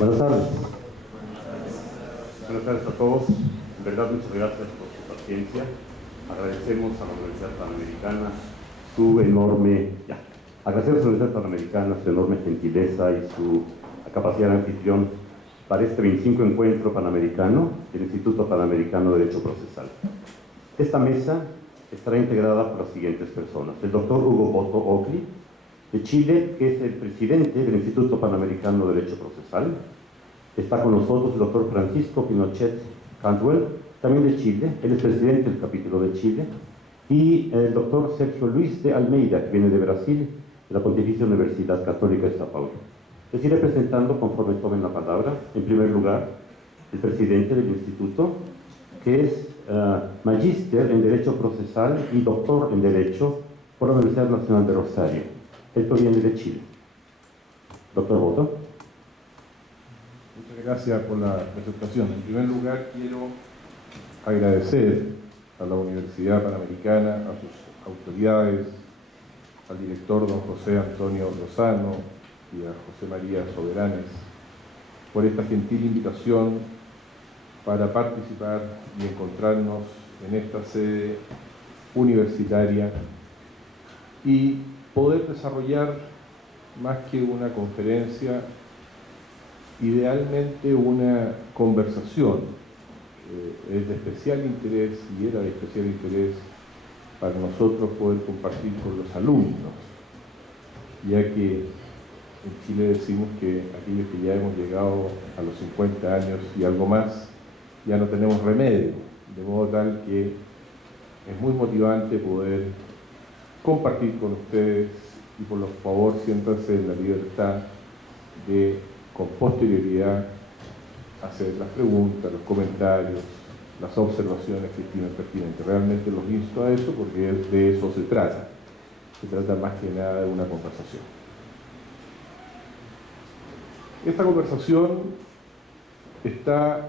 Buenas tardes. Buenas tardes a todos. En verdad, muchas gracias por su paciencia. Agradecemos a la Universidad Panamericana su enorme gentileza y su capacidad de anfitrión para este 25 encuentro panamericano del Instituto Panamericano de Derecho Procesal. Esta mesa estará integrada por las siguientes personas: el doctor Hugo Boto Ocli, de Chile, que es el presidente del Instituto Panamericano de Derecho Procesal. Está con nosotros el doctor Francisco Pinochet Cantwell, también de Chile. Él es presidente del capítulo de Chile. Y el doctor Sergio Luis de Almeida, que viene de Brasil, de la Pontificia Universidad Católica de Sao Paulo. Les iré presentando conforme tomen la palabra. En primer lugar, el presidente del instituto, que es magíster en Derecho Procesal y doctor en Derecho por la Universidad Nacional de Rosario. Él proviene de Chile. Doctor Boto. Muchas gracias por la presentación. En primer lugar, quiero agradecer a la Universidad Panamericana, a sus autoridades, al director don José Antonio Lozano y a José María Soberanes por esta gentil invitación para participar y encontrarnos en esta sede universitaria y poder desarrollar, más que una conferencia, idealmente una conversación. Es de especial interés y era de especial interés para nosotros poder compartir con los alumnos, ya que en Chile decimos que aquellos que ya hemos llegado a los 50 años y algo más, ya no tenemos remedio, de modo tal que es muy motivante poder compartir con ustedes y por favor siéntanse en la libertad de, con posterioridad, hacer las preguntas, los comentarios, las observaciones que estimen pertinentes. Realmente los insto a eso porque de eso se trata. Se trata más que nada de una conversación. Esta conversación está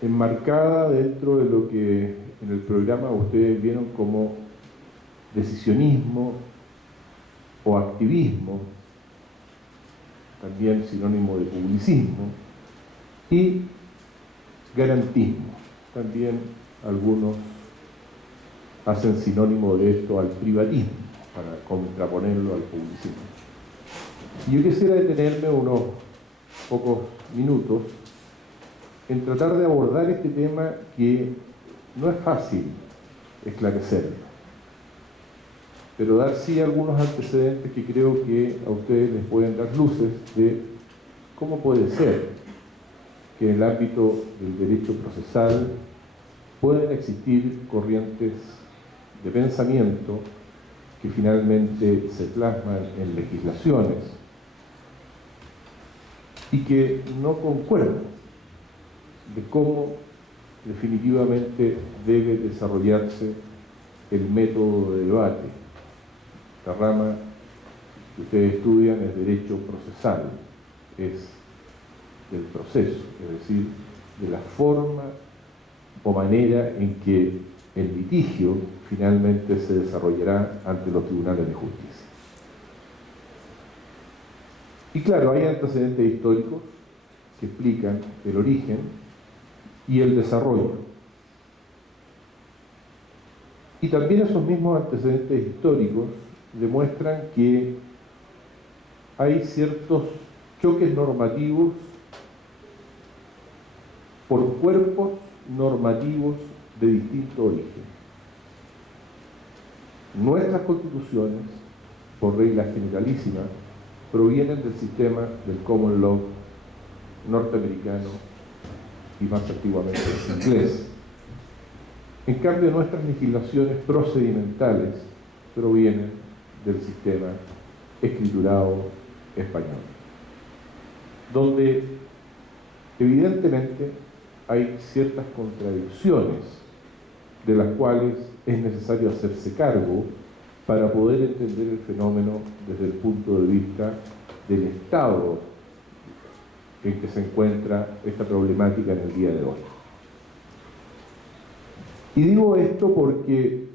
enmarcada dentro de lo que en el programa ustedes vieron como decisionismo o activismo, también sinónimo de publicismo, y garantismo. También algunos hacen sinónimo de esto al privatismo, para contraponerlo al publicismo. Y yo quisiera detenerme unos pocos minutos en tratar de abordar este tema que no es fácil esclarecerlo, pero dar sí algunos antecedentes que creo que a ustedes les pueden dar luces de cómo puede ser que en el ámbito del derecho procesal pueden existir corrientes de pensamiento que finalmente se plasman en legislaciones y que no concuerdan de cómo definitivamente debe desarrollarse el método de debate. La rama que ustedes estudian es derecho procesal, es del proceso, es decir, de la forma o manera en que el litigio finalmente se desarrollará ante los tribunales de justicia. Y claro, hay antecedentes históricos que explican el origen y el desarrollo. Y también esos mismos antecedentes históricos demuestran que hay ciertos choques normativos por cuerpos normativos de distinto origen. Nuestras constituciones, por regla generalísima, provienen del sistema del common law norteamericano y más antiguamente inglés. En cambio, nuestras legislaciones procedimentales provienen del sistema escriturado español, donde evidentemente hay ciertas contradicciones de las cuales es necesario hacerse cargo para poder entender el fenómeno desde el punto de vista del estado en que se encuentra esta problemática en el día de hoy. Y digo esto porque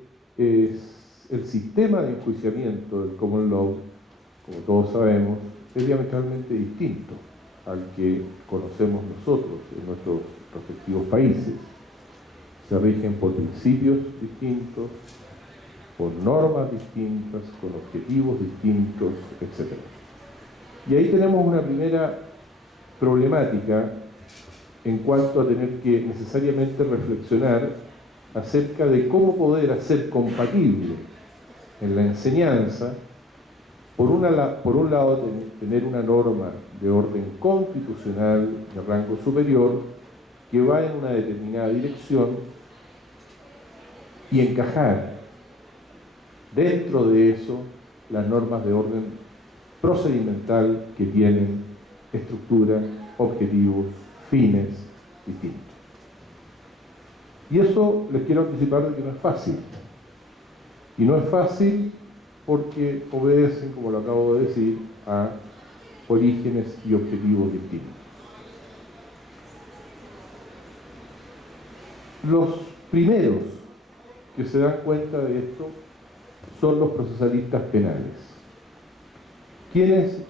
el sistema de enjuiciamiento del common law, como todos sabemos, es diametralmente distinto al que conocemos nosotros en nuestros respectivos países se rigen por principios distintos, por normas distintas, con objetivos distintos, etc. Y ahí tenemos una primera problemática en cuanto a tener que necesariamente reflexionar acerca de cómo poder hacer compatible en la enseñanza, por un lado, tener una norma de orden constitucional de rango superior que va en una determinada dirección y encajar dentro de eso las normas de orden procedimental que tienen estructura, objetivos, fines distintos. Y eso les quiero anticipar de que no es fácil. Y no es fácil porque obedecen, como lo acabo de decir, a orígenes y objetivos distintos. Los primeros que se dan cuenta de esto son los procesalistas penales, quienes,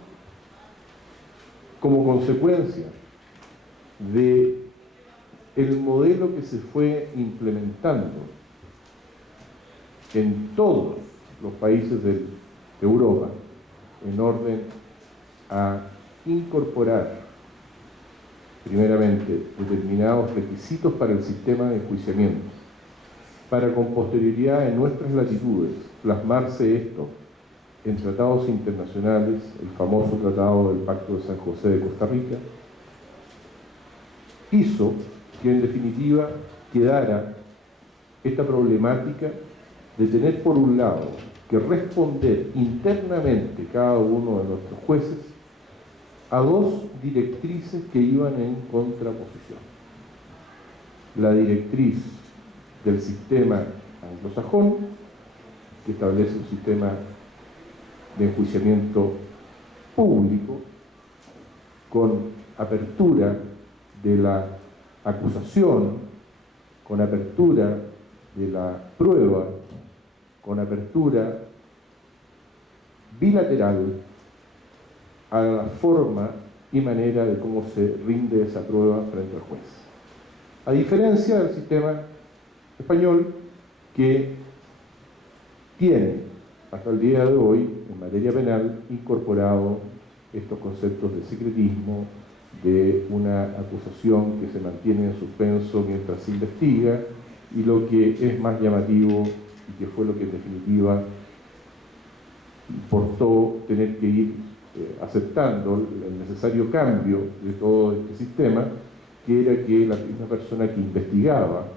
como consecuencia de el modelo que se fue implementando en todos los países de Europa, en orden a incorporar primeramente determinados requisitos para el sistema de enjuiciamiento, para con posterioridad en nuestras latitudes plasmarse esto en tratados internacionales, el famoso tratado del Pacto de San José de Costa Rica, hizo que en definitiva quedara esta problemática de tener por un lado que responder internamente cada uno de nuestros jueces a dos directrices que iban en contraposición. La directriz del sistema anglosajón, que establece un sistema de enjuiciamiento público con apertura de la acusación, con apertura de la prueba, con apertura bilateral a la forma y manera de cómo se rinde esa prueba frente al juez. A diferencia del sistema español, que tiene hasta el día de hoy, en materia penal, incorporado estos conceptos de secretismo, de una acusación que se mantiene en suspenso mientras se investiga, y lo que es más llamativo y que fue lo que en definitiva importó tener que ir aceptando el necesario cambio de todo este sistema, que era que la misma persona que investigaba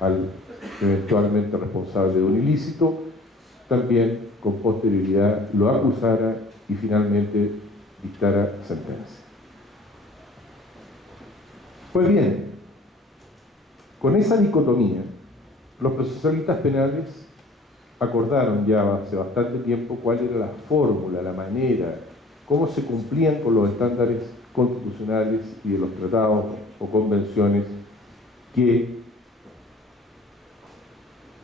al eventualmente responsable de un ilícito también con posterioridad lo acusara y finalmente dictara sentencia. Pues bien, con esa dicotomía, los procesalistas penales acordaron ya hace bastante tiempo cuál era la fórmula, la manera, cómo se cumplían con los estándares constitucionales y de los tratados o convenciones que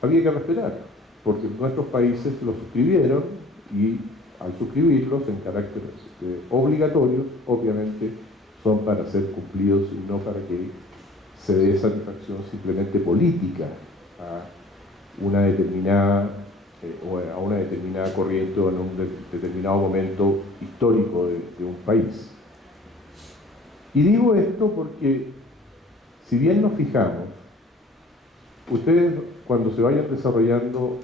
había que respetar, porque nuestros países lo suscribieron y al suscribirlos en carácter obligatorio, obviamente son para ser cumplidos y no para que se dé satisfacción simplemente política a una determinada o a una determinada corriente o en un determinado momento histórico de un país. Y digo esto porque, si bien nos fijamos, ustedes cuando se vayan desarrollando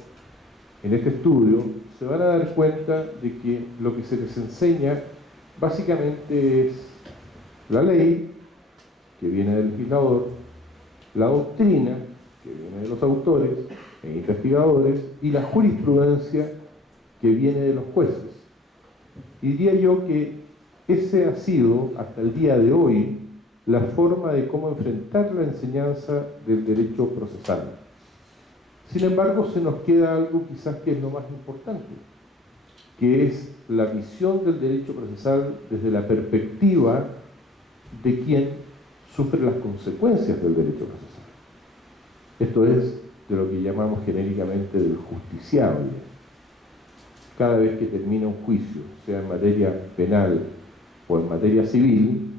en este estudio se van a dar cuenta de que lo que se les enseña básicamente es la ley, que viene del legislador, la doctrina, que viene de los autores e investigadores, y la jurisprudencia, que viene de los jueces. Y diría yo que ese ha sido, hasta el día de hoy, la forma de cómo enfrentar la enseñanza del derecho procesal. Sin embargo, se nos queda algo quizás que es lo más importante, que es la visión del derecho procesal desde la perspectiva de quien sufre las consecuencias del derecho procesal. Esto es de lo que llamamos genéricamente del justiciable. Cada vez que termina un juicio, sea en materia penal o en materia civil,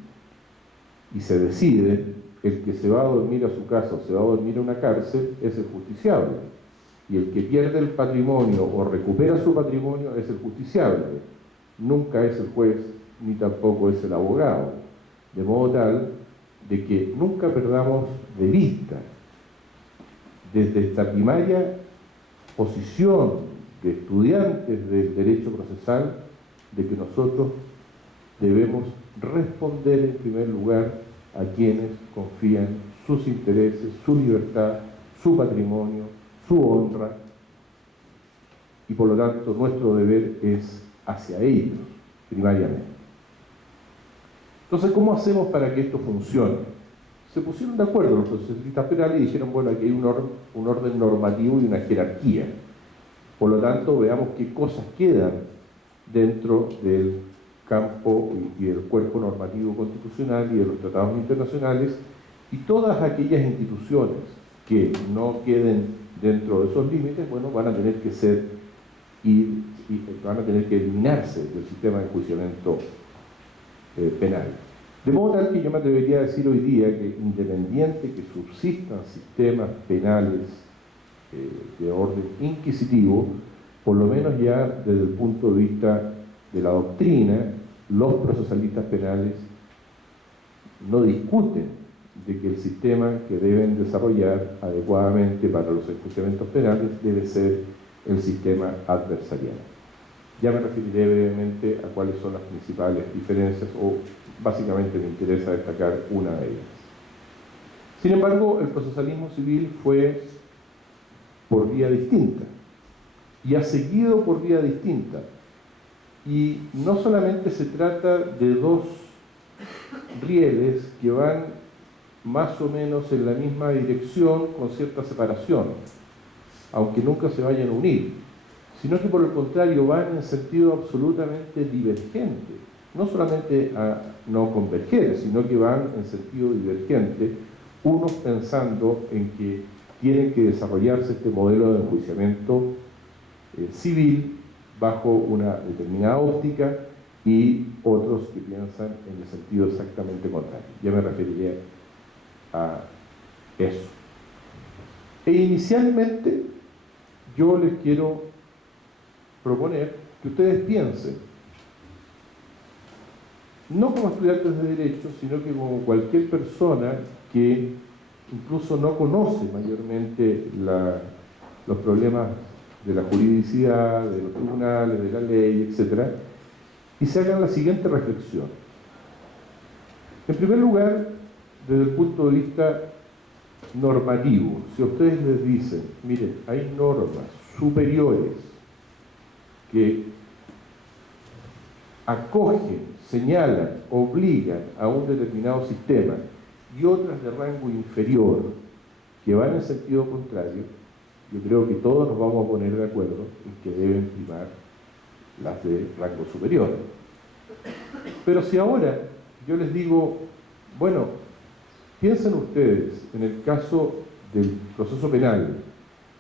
y se decide, el que se va a dormir a su casa o se va a dormir a una cárcel es el justiciable, y el que pierde el patrimonio o recupera su patrimonio es el justiciable, nunca es el juez ni tampoco es el abogado, de modo tal de que nunca perdamos de vista desde esta primaria posición de estudiantes del derecho procesal de que nosotros debemos responder en primer lugar a quienes confían sus intereses, su libertad, su patrimonio, su honra, y por lo tanto nuestro deber es hacia ellos, primariamente. Entonces, ¿cómo hacemos para que esto funcione? Se pusieron de acuerdo los procesalistas penales y dijeron, bueno, aquí hay un orden normativo y una jerarquía. Por lo tanto, veamos qué cosas quedan dentro del campo y del cuerpo normativo constitucional y de los tratados internacionales, y todas aquellas instituciones que no queden dentro de esos límites, bueno, van a tener que van a tener que eliminarse del sistema de enjuiciamiento penal. De modo tal que yo me atrevería a decir hoy día que, independiente que subsistan sistemas penales de orden inquisitivo, por lo menos ya desde el punto de vista de la doctrina, los procesalistas penales no discuten de que el sistema que deben desarrollar adecuadamente para los enjuiciamientos penales debe ser el sistema adversarial. Ya me referiré brevemente a cuáles son las principales diferencias, o básicamente me interesa destacar una de ellas. Sin embargo, el procesalismo civil fue por vía distinta y ha seguido por vía distinta. Y no solamente se trata de dos rieles que van más o menos en la misma dirección con cierta separación, aunque nunca se vayan a unir, sino que por el contrario van en sentido absolutamente divergente, no solamente a no converger, sino que van en sentido divergente, unos pensando en que tiene que desarrollarse este modelo de enjuiciamiento civil bajo una determinada óptica, y otros que piensan en el sentido exactamente contrario. Ya me referiré a eso. E inicialmente yo les quiero proponer que ustedes piensen, no como estudiantes de Derecho, sino que como cualquier persona que incluso no conoce mayormente los problemas de la juridicidad, de los tribunales, de la ley, etc., y se hagan la siguiente reflexión. En primer lugar, desde el punto de vista normativo, si a ustedes les dicen, miren, hay normas superiores que acogen, señalan, obligan a un determinado sistema, y otras de rango inferior que van en sentido contrario, yo creo que todos nos vamos a poner de acuerdo en que deben primar las de rango superior. Pero si ahora yo les digo, bueno, piensen ustedes en el caso del proceso penal,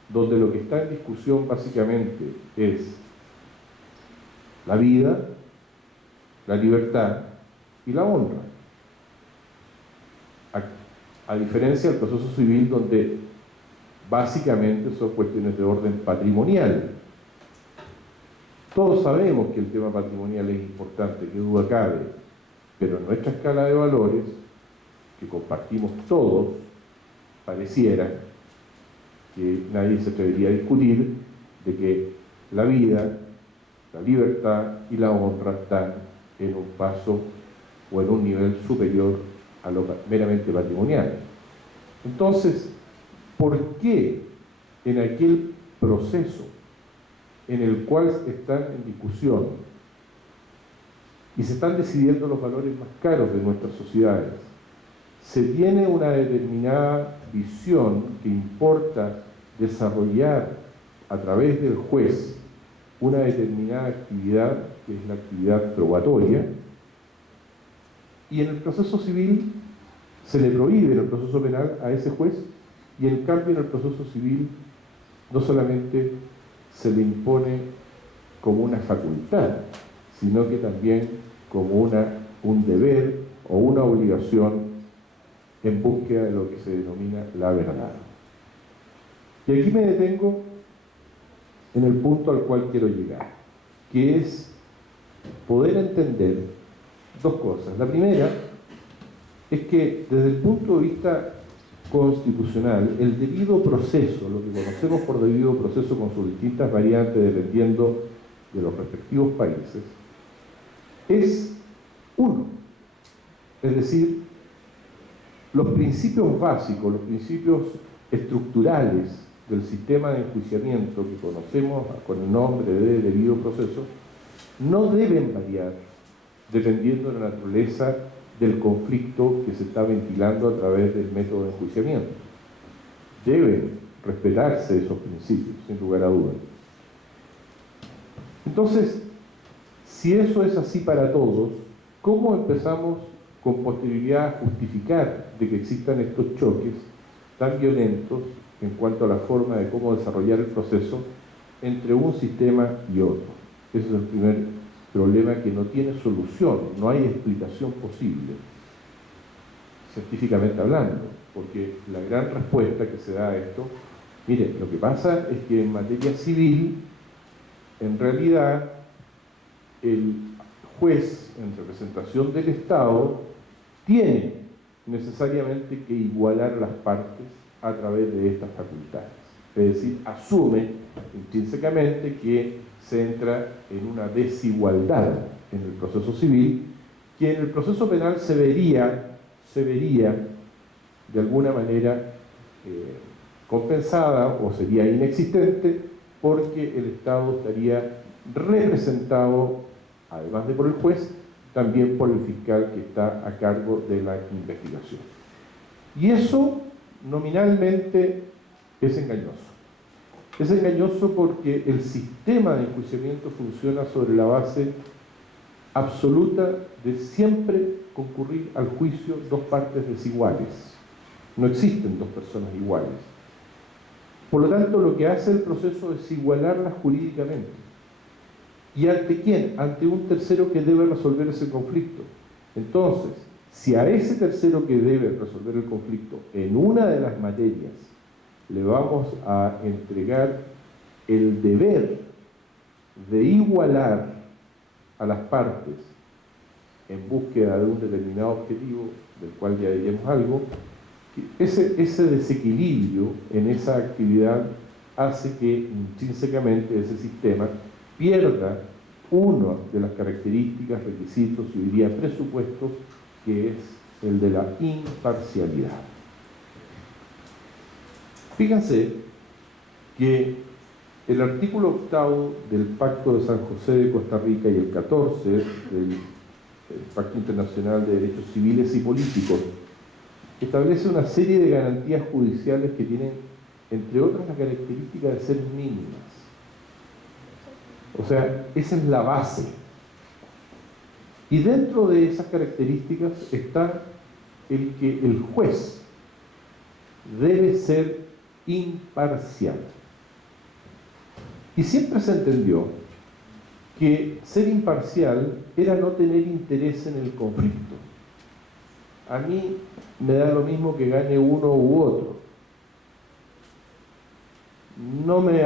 donde lo que está en discusión básicamente es la vida, la libertad y la honra. A diferencia del proceso civil, donde básicamente son cuestiones de orden patrimonial. Todos sabemos que el tema patrimonial es importante, qué duda cabe, pero en nuestra escala de valores, que compartimos todos, pareciera que nadie se atrevería a discutir de que la vida, la libertad y la honra están en un paso o en un nivel superior a lo meramente patrimonial. Entonces, ¿por qué en aquel proceso en el cual están en discusión y se están decidiendo los valores más caros de nuestras sociedades, se tiene una determinada visión que importa desarrollar a través del juez una determinada actividad, que es la actividad probatoria, y en el proceso civil se le prohíbe en el proceso penal a ese juez, y en cambio en el proceso civil no solamente se le impone como una facultad, sino que también como una un deber o una obligación en búsqueda de lo que se denomina la verdad. Y aquí me detengo en el punto al cual quiero llegar, que es poder entender dos cosas. La primera es que desde el punto de vista constitucional, el debido proceso, lo que conocemos por debido proceso con sus distintas variantes dependiendo de los respectivos países, es uno. Es decir, los principios básicos, los principios estructurales del sistema de enjuiciamiento que conocemos con el nombre de debido proceso, no deben variar dependiendo de la naturaleza del conflicto que se está ventilando a través del método de enjuiciamiento. Deben respetarse esos principios, sin lugar a dudas. Entonces, si eso es así para todos, ¿cómo empezamos con posterioridad a justificar de que existan estos choques tan violentos en cuanto a la forma de cómo desarrollar el proceso entre un sistema y otro? Ese es el primer problema que no tiene solución, no hay explicación posible, científicamente hablando, porque la gran respuesta que se da a esto, mire, lo que pasa es que en materia civil, en realidad, el juez en representación del Estado tiene necesariamente que igualar las partes a través de estas facultades. Es decir, asume intrínsecamente que se entra en una desigualdad en el proceso civil, que en el proceso penal se vería de alguna manera compensada o sería inexistente, porque el Estado estaría representado, además de por el juez, también por el fiscal que está a cargo de la investigación. Y eso nominalmente es engañoso. Es engañoso porque el sistema de enjuiciamiento funciona sobre la base absoluta de siempre concurrir al juicio dos partes desiguales. No existen dos personas iguales. Por lo tanto, lo que hace el proceso es igualarlas jurídicamente. ¿Y ante quién? Ante un tercero que debe resolver ese conflicto. Entonces, si a ese tercero que debe resolver el conflicto en una de las materias le vamos a entregar el deber de igualar a las partes en búsqueda de un determinado objetivo, del cual ya diremos algo, ese desequilibrio en esa actividad hace que intrínsecamente ese sistema pierda una de las características, requisitos y diría presupuestos, que es el de la imparcialidad. Fíjense que el artículo 8 del Pacto de San José de Costa Rica y el 14 del Pacto Internacional de Derechos Civiles y Políticos establece una serie de garantías judiciales que tienen, entre otras, la característica de ser mínimas. O sea, esa es la base. Y dentro de esas características está el que el juez debe ser imparcial. Y siempre se entendió que ser imparcial era no tener interés en el conflicto. A mí me da lo mismo que gane uno u otro. No me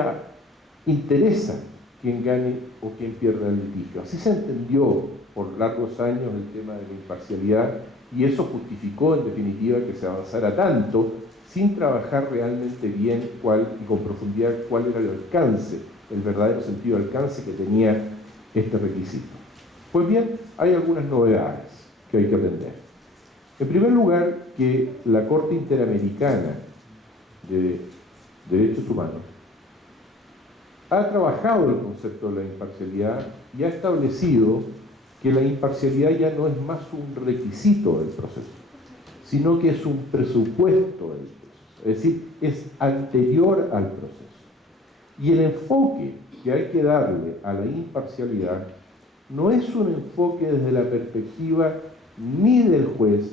interesa quién gane o quién pierda el litigio. Así se entendió por largos años el tema de la imparcialidad, y eso justificó en definitiva que se avanzara tanto sin trabajar realmente bien y con profundidad cuál era el alcance, el verdadero sentido de alcance que tenía este requisito. Pues bien, hay algunas novedades que hay que aprender. En primer lugar, que la Corte Interamericana de Derechos Humanos ha trabajado el concepto de la imparcialidad y ha establecido que la imparcialidad ya no es más un requisito del proceso, sino que es un presupuesto del proceso, es decir, es anterior al proceso. Y el enfoque que hay que darle a la imparcialidad no es un enfoque desde la perspectiva ni del juez,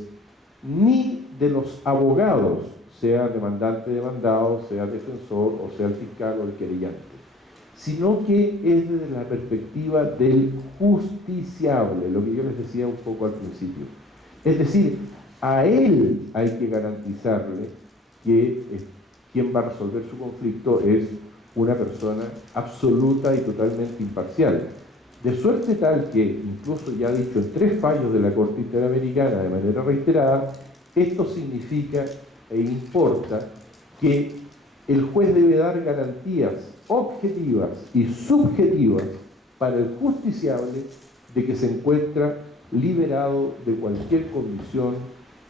ni de los abogados, sea demandante, demandado, sea defensor, o sea el fiscal o el querellante, sino que es desde la perspectiva del justiciable, lo que yo les decía un poco al principio. Es decir, a él hay que garantizarle que quien va a resolver su conflicto es una persona absoluta y totalmente imparcial. De suerte tal que, incluso ya dicho en 3 fallos de la Corte Interamericana de manera reiterada, esto significa e importa que el juez debe dar garantías objetivas y subjetivas para el justiciable de que se encuentra liberado de cualquier condición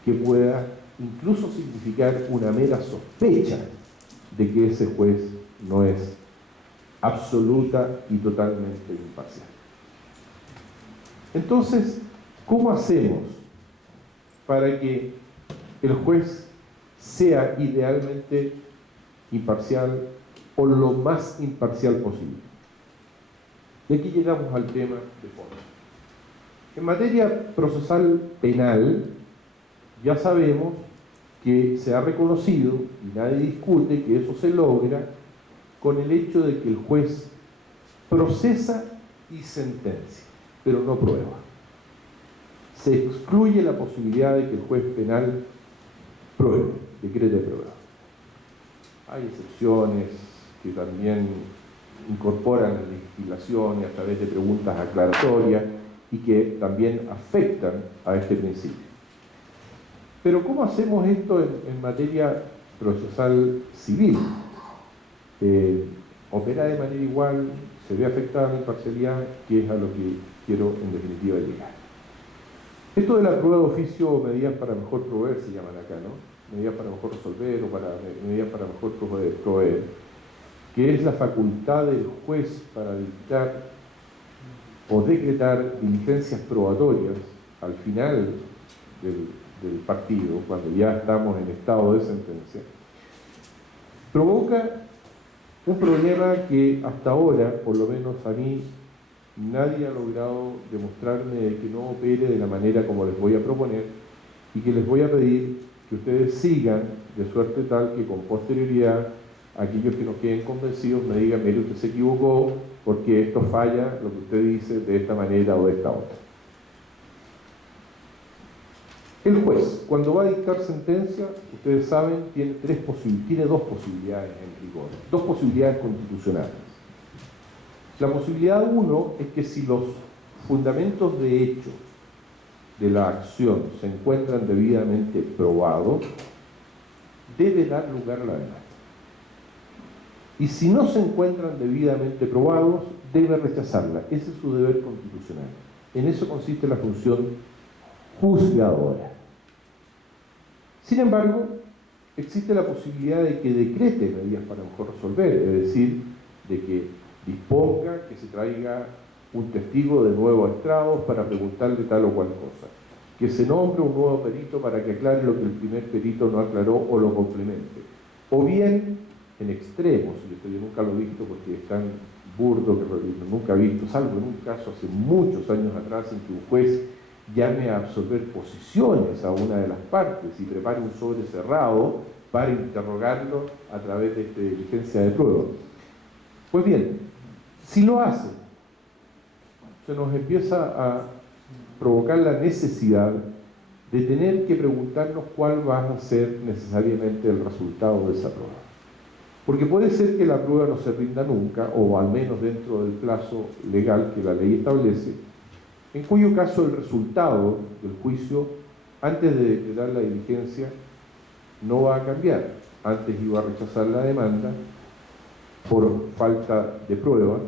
que pueda incluso significar una mera sospecha de que ese juez no es absoluta y totalmente imparcial. Entonces, ¿cómo hacemos para que el juez sea idealmente imparcial o lo más imparcial posible? Y aquí llegamos al tema de fondo. En materia procesal penal, ya sabemos que se ha reconocido, y nadie discute, que eso se logra con el hecho de que el juez procesa y sentencia, pero no prueba. Se excluye la posibilidad de que el juez penal pruebe, decrete prueba. Hay excepciones que también incorporan la legislación a través de preguntas aclaratorias y que también afectan a este principio. Pero ¿cómo hacemos esto en materia procesal civil? Opera de manera igual, se ve afectada la imparcialidad, que es a lo que quiero en definitiva llegar. Esto de la prueba de oficio o medidas para mejor proveer se llaman acá, ¿no? Medidas para mejor resolver o medidas para mejor proveer, que es la facultad del juez para dictar o decretar diligencias probatorias al final del partido, cuando ya estamos en estado de sentencia, provoca un problema que hasta ahora, por lo menos a mí, nadie ha logrado demostrarme de que no opere de la manera como les voy a proponer y que les voy a pedir que ustedes sigan de suerte tal que con posterioridad aquellos que no queden convencidos me digan, mire, usted se equivocó porque esto falla, lo que usted dice, de esta manera o de esta otra. El juez, cuando va a dictar sentencia, ustedes saben, tiene dos posibilidades en rigor, dos posibilidades constitucionales. La posibilidad 1 es que si los fundamentos de hecho de la acción se encuentran debidamente probados, debe dar lugar a la demanda. Y si no se encuentran debidamente probados, debe rechazarla. Ese es su deber constitucional. En eso consiste la función juzgadora. Sin embargo, existe la posibilidad de que decrete medidas para mejor resolver, es decir, de que disponga que se traiga un testigo de nuevo a estrados para preguntarle tal o cual cosa, que se nombre un nuevo perito para que aclare lo que el primer perito no aclaró o lo complemente, o bien, en extremos, y esto yo nunca lo he visto porque es tan burdo que nunca he visto, salvo en un caso hace muchos años atrás en que un juez llame a absolver posiciones a una de las partes y prepare un sobre cerrado para interrogarlo a través de esta diligencia de prueba. Pues bien, si lo hace, se nos empieza a provocar la necesidad de tener que preguntarnos cuál va a ser necesariamente el resultado de esa prueba. Porque puede ser que la prueba no se rinda nunca, o al menos dentro del plazo legal que la ley establece, en cuyo caso el resultado del juicio, antes de declarar la diligencia, no va a cambiar. Antes iba a rechazar la demanda por falta de prueba,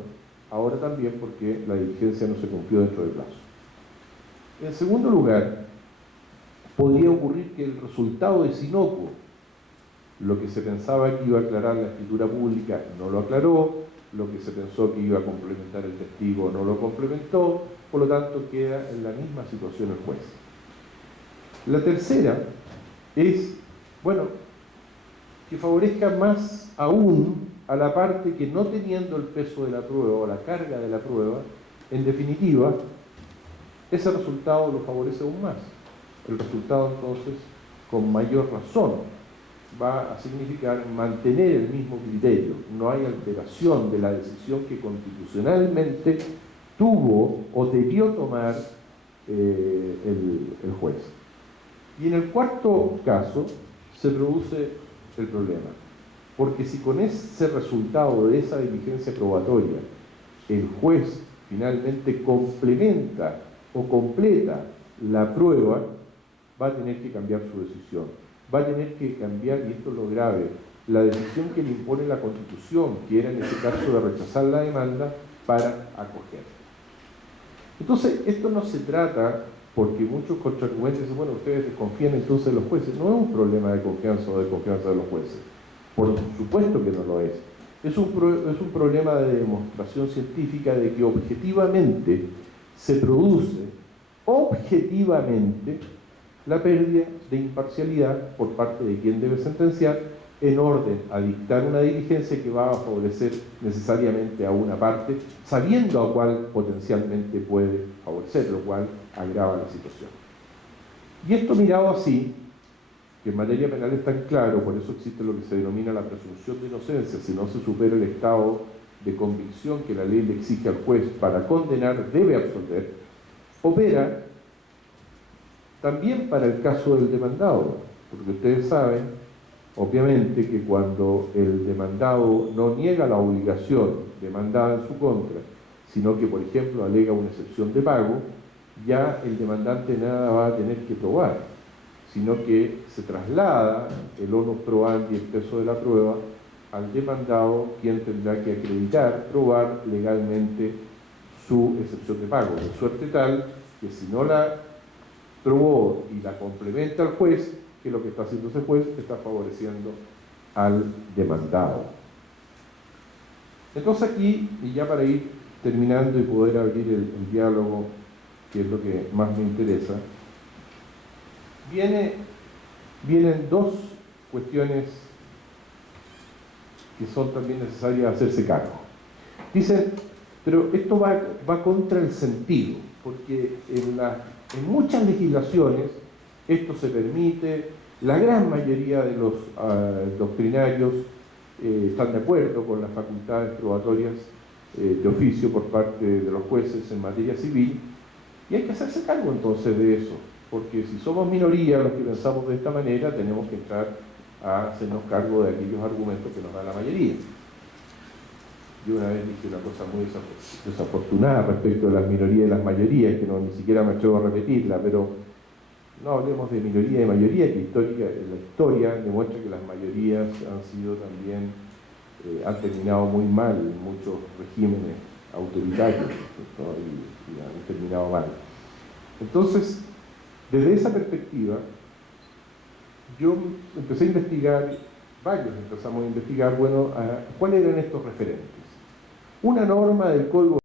ahora también porque la diligencia no se cumplió dentro del plazo. En segundo lugar, podría ocurrir que el resultado es inocuo. Lo que se pensaba que iba a aclarar la escritura pública no lo aclaró, lo que se pensó que iba a complementar el testigo no lo complementó, por lo tanto queda en la misma situación el juez. La tercera es, bueno, que favorezca más aún a la parte que, no teniendo el peso de la prueba o la carga de la prueba, en definitiva, ese resultado lo favorece aún más. El resultado entonces, con mayor razón, va a significar mantener el mismo criterio. No hay alteración de la decisión que constitucionalmente tuvo o debió tomar el juez. Y en el cuarto caso se produce el problema, porque si con ese resultado de esa diligencia probatoria el juez finalmente complementa o completa la prueba, va a tener que cambiar su decisión, va a tener que cambiar, y esto es lo grave, la decisión que le impone la Constitución, que era en este caso de rechazar la demanda para acoger. Entonces, esto no se trata, porque muchos contraargumentos dicen, bueno, ustedes desconfían entonces de los jueces. No es un problema de confianza o desconfianza de los jueces. Por supuesto que no lo es. Es un problema de demostración científica de que objetivamente se produce, objetivamente, la pérdida de imparcialidad por parte de quien debe sentenciar en orden a dictar una diligencia que va a favorecer necesariamente a una parte, sabiendo a cuál potencialmente puede favorecer, lo cual agrava la situación. Y esto mirado así, que en materia penal es tan claro, por eso existe lo que se denomina la presunción de inocencia, si no se supera el estado de convicción que la ley le exige al juez para condenar, debe absolver, opera también para el caso del demandado, porque ustedes saben, obviamente, que cuando el demandado no niega la obligación demandada en su contra, sino que, por ejemplo, alega una excepción de pago, ya el demandante nada va a tener que probar, sino que se traslada el onus probandi y el peso de la prueba al demandado, quien tendrá que acreditar, probar legalmente su excepción de pago, de suerte tal que si no la probó y la complementa al juez, que lo que está haciendo ese juez está favoreciendo al demandado. Entonces aquí, y ya para ir terminando y poder abrir el diálogo, que es lo que más me interesa, vienen dos cuestiones que son también necesarias hacerse cargo. Dicen, pero esto va contra el sentido, porque en muchas legislaciones esto se permite, la gran mayoría de los doctrinarios están de acuerdo con las facultades probatorias de oficio por parte de los jueces en materia civil, y hay que hacerse cargo entonces de eso, porque si somos minoría los que pensamos de esta manera, tenemos que entrar a hacernos cargo de aquellos argumentos que nos da la mayoría. Yo una vez dije una cosa muy desafortunada respecto de las minorías y las mayorías, que ni siquiera me atrevo a repetirla, pero no hablemos de minoría y mayoría, que la historia demuestra que las mayorías han sido también, han terminado muy mal en muchos regímenes autoritarios, ¿no? y han terminado mal. Entonces, desde esa perspectiva, yo empecé a investigar, varios empezamos a investigar, bueno, ¿cuáles eran estos referentes? Una norma del Código